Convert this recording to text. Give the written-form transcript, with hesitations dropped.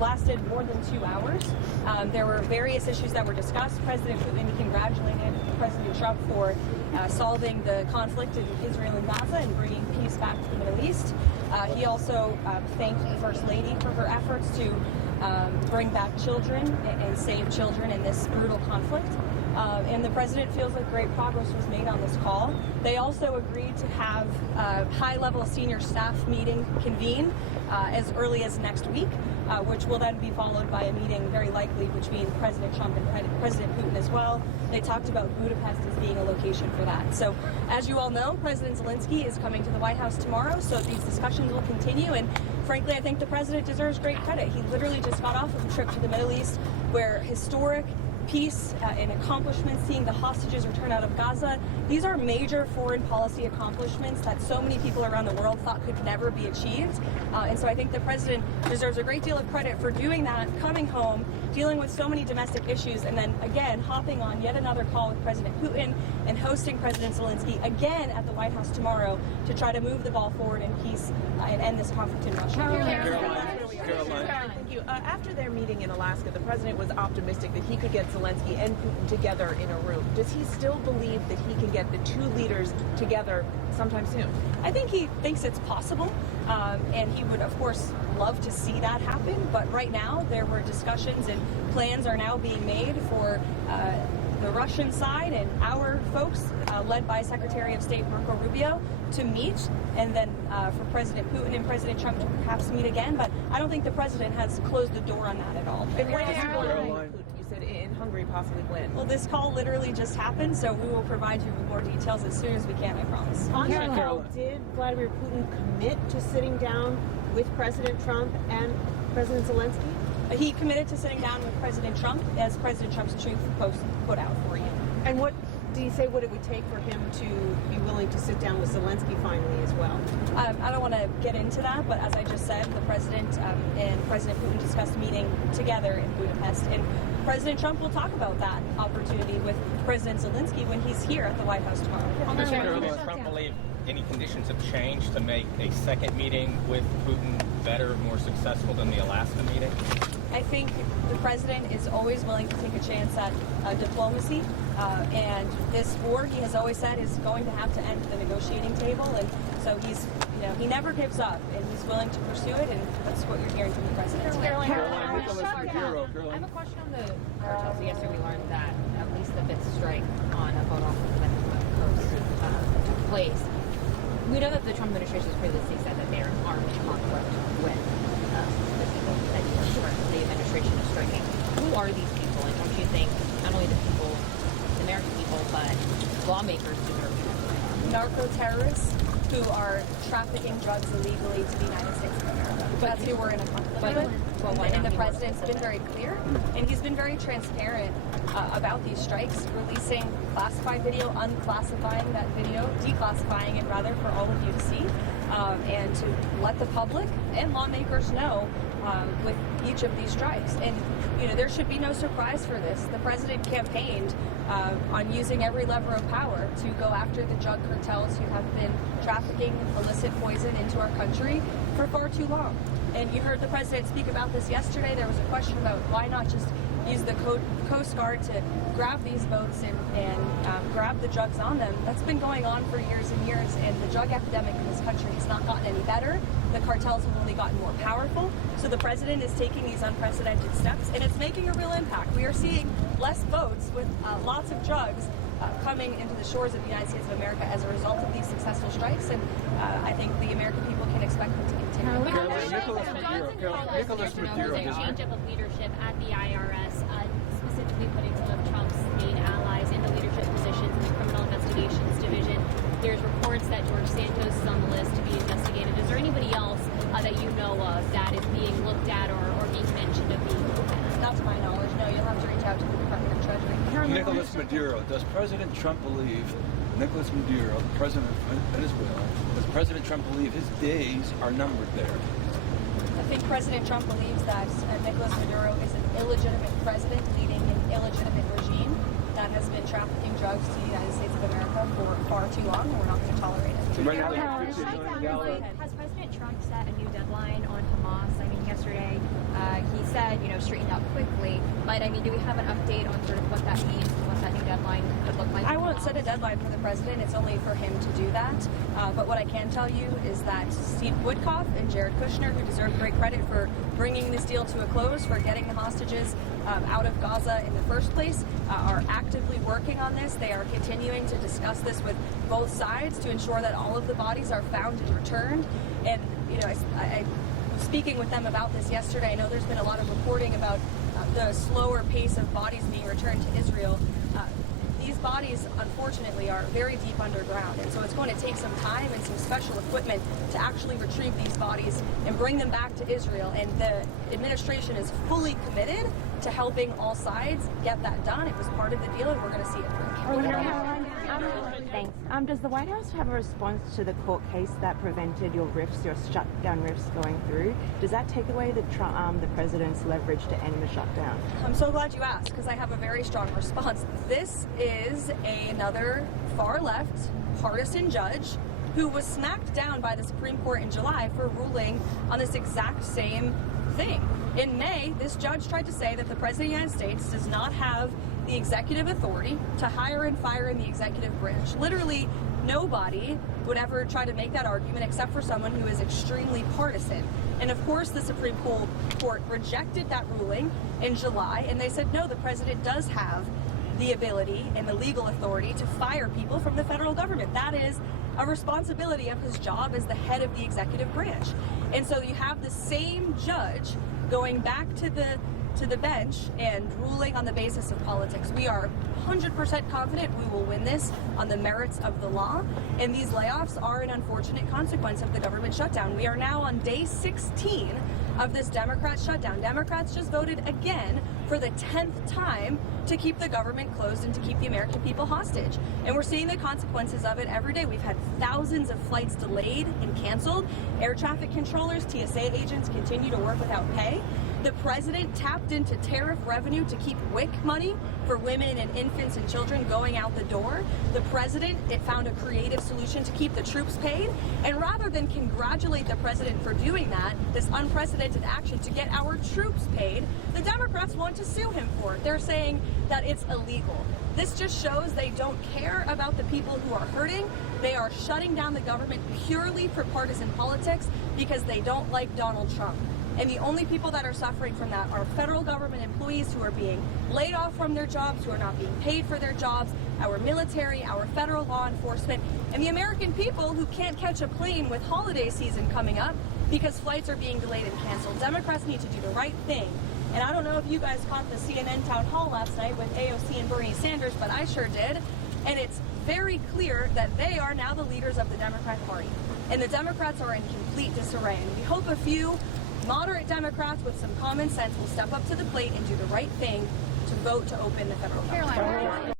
lasted more than 2 hours. There were various issues that were discussed. President Putin congratulated President Trump for solving the conflict in Israel and Gaza and bringing peace back to the Middle East. He also thanked the First Lady for her efforts to bring back children and save children in this brutal conflict. And the president feels like great progress was made on this call. They also agreed to have a high-level senior staff meeting convene as early as next week, which will then be followed by a meeting very likely between President Trump and President Putin as well. They talked about Budapest as being a location for that. So as you all know, President Zelensky is coming to the White House tomorrow, so these discussions will continue. And frankly, I think the president deserves great credit. He literally just got off of a trip to the Middle East where historic peace and accomplishments, seeing the hostages return out of Gaza. These are major foreign policy accomplishments that so many people around the world thought could never be achieved. And so I think the president deserves a great deal of credit for doing that, coming home, dealing with so many domestic issues, and then again hopping on yet another call with President Putin and hosting President Zelensky again at the White House tomorrow to try to move the ball forward in peace and end this conflict in Russia. Caroline. Thank you. After their meeting in Alaska, the president was optimistic that he could get Zelensky and Putin together in a room. Does he still believe that he can get the two leaders together sometime soon? I think he thinks it's possible, and he would, of course, love to see that happen. But right now, there were discussions and plans are now being made for the Russian side and our folks, led by Secretary of State Marco Rubio, to meet, and then for President Putin and President Trump to perhaps meet again. But I don't think the president has closed the door on that at all. And when is he going to meet Putin? You said in Hungary, possibly when? Well, this call literally just happened, so we will provide you with more details as soon as we can, I promise. On that call, did Vladimir Putin commit to sitting down with President Trump and President Zelensky? He committed to sitting down with President Trump, as President Trump's Truth Post put out for you. And what did he say what it would take for him to be willing to sit down with Zelensky finally as well? I don't want to get into that, but as I just said, the president and President Putin discussed meeting together in Budapest, and President Trump will talk about that opportunity with President Zelensky when he's here at the White House tomorrow. Does Trump believe any conditions have changed to make a second meeting with Putin better, more successful than the Alaska meeting? I think the president is always willing to take a chance at diplomacy, and this war, he has always said, is going to have to end at the negotiating table, and so he's, he never gives up, and he's willing to pursue it, and that's what you're hearing from the president today. I have a question on the cartels. Yesterday we learned that at least the fifth strike on a boat off of the Venezuela coast took place. We know that the Trump administration has previously said that they're in armed conflict with the people that the administration is striking. Who are these people, and don't you think not only the people, the American people, but lawmakers deserve to know? Narco-terrorists who are trafficking drugs illegally to the United States of America. That's who we're in a conflict with. And the president's been very clear, and he's been very transparent about these strikes, releasing classified video, unclassifying that video, declassifying it rather for all of you to see, and to let the public and lawmakers know with each of these strikes. And there should be no surprise for this. The president campaigned on using every lever of power to go after the drug cartels who have been trafficking illicit poison into our country for far too long. And you heard the president speak about this yesterday. There was a question about why not just use the Coast Guard to grab these boats and grab the drugs on them. That's been going on for years and years, and the drug epidemic in this country has not gotten any better. The cartels have only gotten more powerful. So the president is taking these unprecedented steps, and it's making a real impact. We are seeing less boats with lots of drugs coming into the shores of the United States of America as a result of these successful strikes, and I think the American people can expect them to continue. Nicholas Maduro. Change up of leadership at the IRS, specifically putting some of Trump's main allies into leadership positions in the Criminal Investigations Division. There's reports that George Santos is on the list to be investigated. Is there anybody else that you know of that is being looked at or being mentioned of being looked at? Not to my knowledge, no. You'll have to reach out to the Department of Treasury. Nicholas Maduro. Does President Trump believe Nicholas Maduro, the president of Venezuela, does President Trump believe his days are numbered there? I think President Trump believes that Nicolas Maduro is an illegitimate president leading an illegitimate regime that has been trafficking drugs to the United States of America for far too long, and we're not going to tolerate it. Right now, Has President Trump set a new deadline on Hamas? I mean, yesterday he straightened out quickly. But I mean, do we have an update on sort of what that means and what that new deadline could look like? I won't set a deadline for the president. It's only for him to do that. But what I can tell you is that Steve Woodcock and Jared Kushner, who deserve great credit for bringing this deal to a close, for getting the hostages out of Gaza in the first place, are actively working on this. They are continuing to discuss this with both sides to ensure that all of the bodies are found and returned. And, you know, I was speaking with them about this yesterday. I know there's been a lot of reporting about the slower pace of bodies being returned to Israel. These bodies, unfortunately, are very deep underground, and so it's going to take some time and some special equipment to actually retrieve these bodies and bring them back to Israel. And the administration is fully committed to helping all sides get that done. It was part of the deal, and we're going to see it through. Thanks. Does the White House have a response to the court case that prevented your shutdown rifts going through? Does that take away the president's leverage to end the shutdown? I'm so glad you asked, because I have a very strong response. This is another far-left partisan judge who was smacked down by the Supreme Court in July for ruling on this exact same thing. In May, this judge tried to say that the President of the United States does not have the executive authority to hire and fire in the executive branch. Literally, nobody would ever try to make that argument except for someone who is extremely partisan. And of course, the Supreme Court rejected that ruling in July, and they said, no, the president does have the ability and the legal authority to fire people from the federal government. That is a responsibility of his job as the head of the executive branch. And so you have the same judge going back to the bench and ruling on the basis of politics. We are 100% confident we will win this on the merits of the law, and these layoffs are an unfortunate consequence of the government shutdown. We are now on day 16 of this Democrat shutdown. Democrats just voted again for the 10th time to keep the government closed and to keep the American people hostage. And we're seeing the consequences of it every day. We've had thousands of flights delayed and canceled. Air traffic controllers, TSA agents continue to work without pay. The president tapped into tariff revenue to keep WIC money for women and infants and children going out the door. The president, it found a creative solution to keep the troops paid. And rather than congratulate the president for doing that, this unprecedented action to get our troops paid, the Democrats want to sue him for it. They're saying that it's illegal. This just shows they don't care about the people who are hurting. They are shutting down the government purely for partisan politics because they don't like Donald Trump. And the only people that are suffering from that are federal government employees who are being laid off from their jobs, who are not being paid for their jobs, our military, our federal law enforcement, and the American people who can't catch a plane with holiday season coming up because flights are being delayed and canceled. Democrats need to do the right thing. And I don't know if you guys caught the CNN town hall last night with AOC and Bernie Sanders, but I sure did. And it's very clear that they are now the leaders of the Democrat Party. And the Democrats are in complete disarray. And we hope a few moderate Democrats with some common sense will step up to the plate and do the right thing to vote to open the federal government. Caroline,